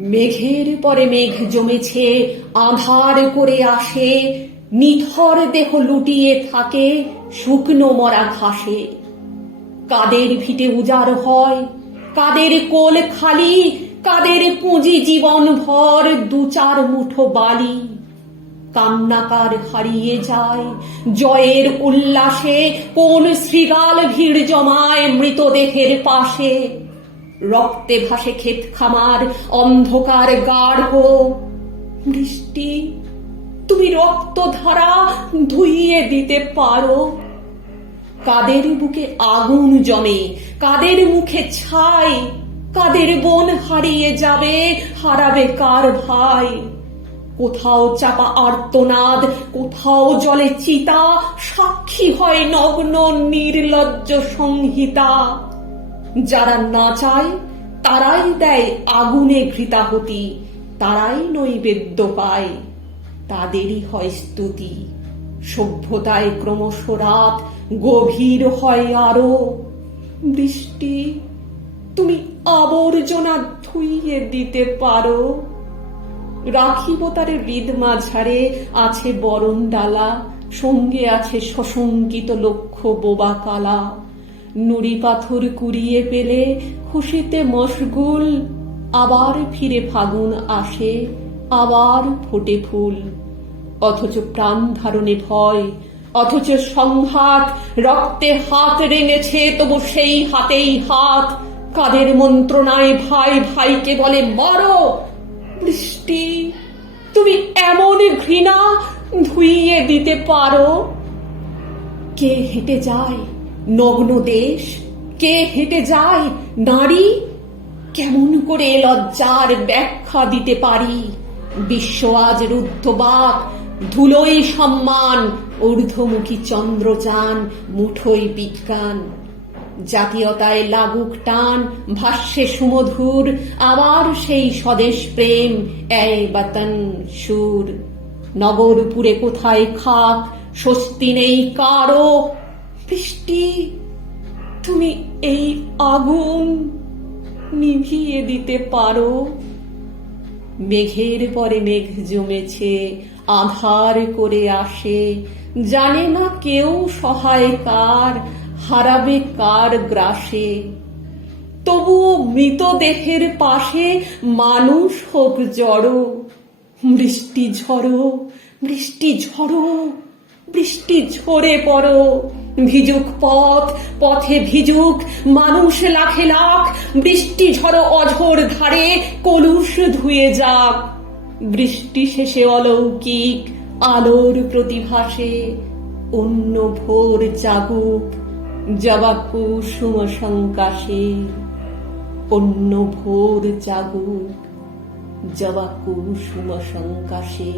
মেঘের পরে মেঘ জমেছে, আধার করে আসে, নিথর দেহ লুটিয়ে থাকে, শুকনো মরা ঘাসে। কাদের ভিটে উজাড় হয়, কাদের কোল খালি, কাদের পুঁজি জীবন ভর, দু চার মুঠো বালি। কান্নাকার হারিয়ে যায়, জয়ের উল্লাসে, কোন শ্রীগাল ভিড় জমায় মৃতদেহের পাশে। রক্তে ভাসে ক্ষেত খামার, অন্ধকার গাঢ়। বৃষ্টি, তুমি রক্ত ধারা ধুইয়ে দিতে পারো। কাদের বুকে আগুন জমে, কাদের মুখে ছাই, কাদের বোন হারিয়ে যাবে, হারাবে কার ভাই? কোথাও চাপা আর্তনাদ, কোথাও জলে চিতা, সাক্ষী হয় নগ্ন নির্লজ্জ সংহিতা। যারা না চায়, তারাই দেয় আগুনে ঘৃতাহতি, তারাই নৈবেদ্য পায়। তাদেরই হয় স্তুতি। সভ্যতায় ক্রমশ রাত গভীর হয় আরও। বৃষ্টি, তুমি আবর্জনা ধুইয়ে দিতে পারো। রাখিব তারে হৃদ মাঝারে আছে বরণ ডালা সঙ্গে আছে সশঙ্কিত লক্ষ্য বোবা কালা নুড়ি পাথর কুড়িয়ে পেলে খুশিতে মশগুল। আবার ফিরে ফাগুন আসে, আবার ফোটে ফুল। অথচ প্রাণ ধারণে ভয়, অথচ সংঘাত, রক্তে হাত রেঙেছে, তবু সেই হাতেই হাত। কাদের মন্ত্রণায় ভাই ভাইকে বলে, মারো, বৃষ্টি, তুমি এমন ঘৃণা ধুইয়ে দিতে পারো? কে হেঁটে যায় নগ্ন দেশ, কে হেঁটে যায়, নারী? কেমন করে লজ্জার ব্যাখ্যা দিতে পারি? বিশ্ব আজ রুদ্ধবাক ধুলোই সম্মান, ঊর্ধ্বমুখী চন্দ্রযান মুঠোই বিজ্ঞান। জাতীয়তায় লাগুক টান, ভাষ্যে সুমধুর, আবার সেই স্বদেশ প্রেম বাতন সুর। নগরপুরে কোথায় খাক, স্বস্তি নেই কারও বৃষ্টি, তুমি এই আগুন নিভিয়ে দিতে পারো। মেঘের পরে মেঘ জমেছে, আধার করে আসে। জানে না কেউ সহায় কার, হারাবে কার গ্রাসে। তবুও মৃতদেহের পাশে মানুষ হোক জড়ো। বৃষ্টি ঝড়ো বৃষ্টি ঝড়ো। বৃষ্টি ঝরে পড়ো। ভিজুক পথ, পথে ভিজুক, মানুষ লাখে লাখ, বৃষ্টি ঝড়ো অঝোর ধারে, কলুষ ধুয়ে যাক। বৃষ্টি শেষে অলৌকিক, আলোর প্রতিভাসে, অন্য ভোর জাগুক জবাকু কুসুম সংকাশে অন্য ভোর জাগুক জবাকু কুসুম সংকাশে